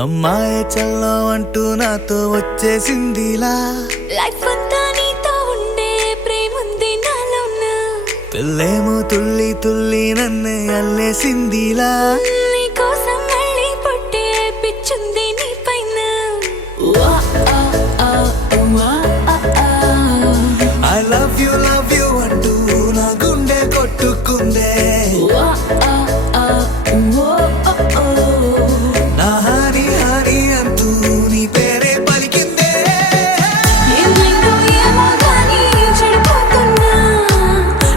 అమ్మాయి చల్లో అంటూ నాతో వచ్చేసిందిలా లైఫ్ అంతా నీతో ఉండే ప్రేముంది నాలోన పిల్లేమో తుల్లి తుల్లి నన్నే అల్లేసిందిలా నీ కోసం మళ్ళీ పుట్టే పిచ్చుంది నీ పైన ఐ లవ్ యూ అంటూ నా గుండె కొట్టుకుందే నా హరి హరి అంటూ నీ పేరే పలికిందే ఏమైందో ఏమో గానీ చెడిపోతున్నా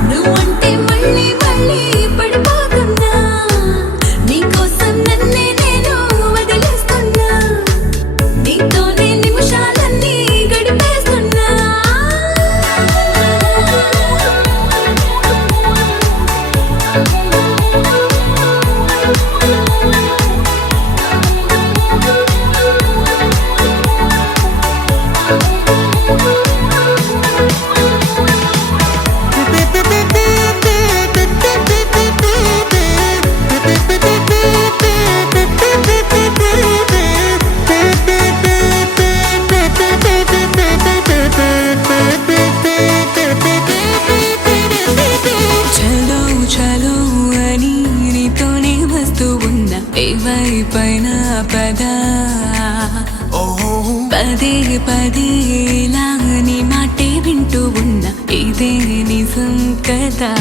నువ్వంటే మళ్ళీ మళ్ళీ పడిపోతున్నా నీకోసం నన్నే నేను వదిలేస్తున్నా నీతోనే నిమిషాలన్నీ గడిపేస్తున్నా చలో చలో అని నీతోనే వస్తూ ఉన్నా ఏవైపైన పదా పదే పదే ఇలా నీ మాటే వింటూ ఉన్నా ఇదే నిజం కదా.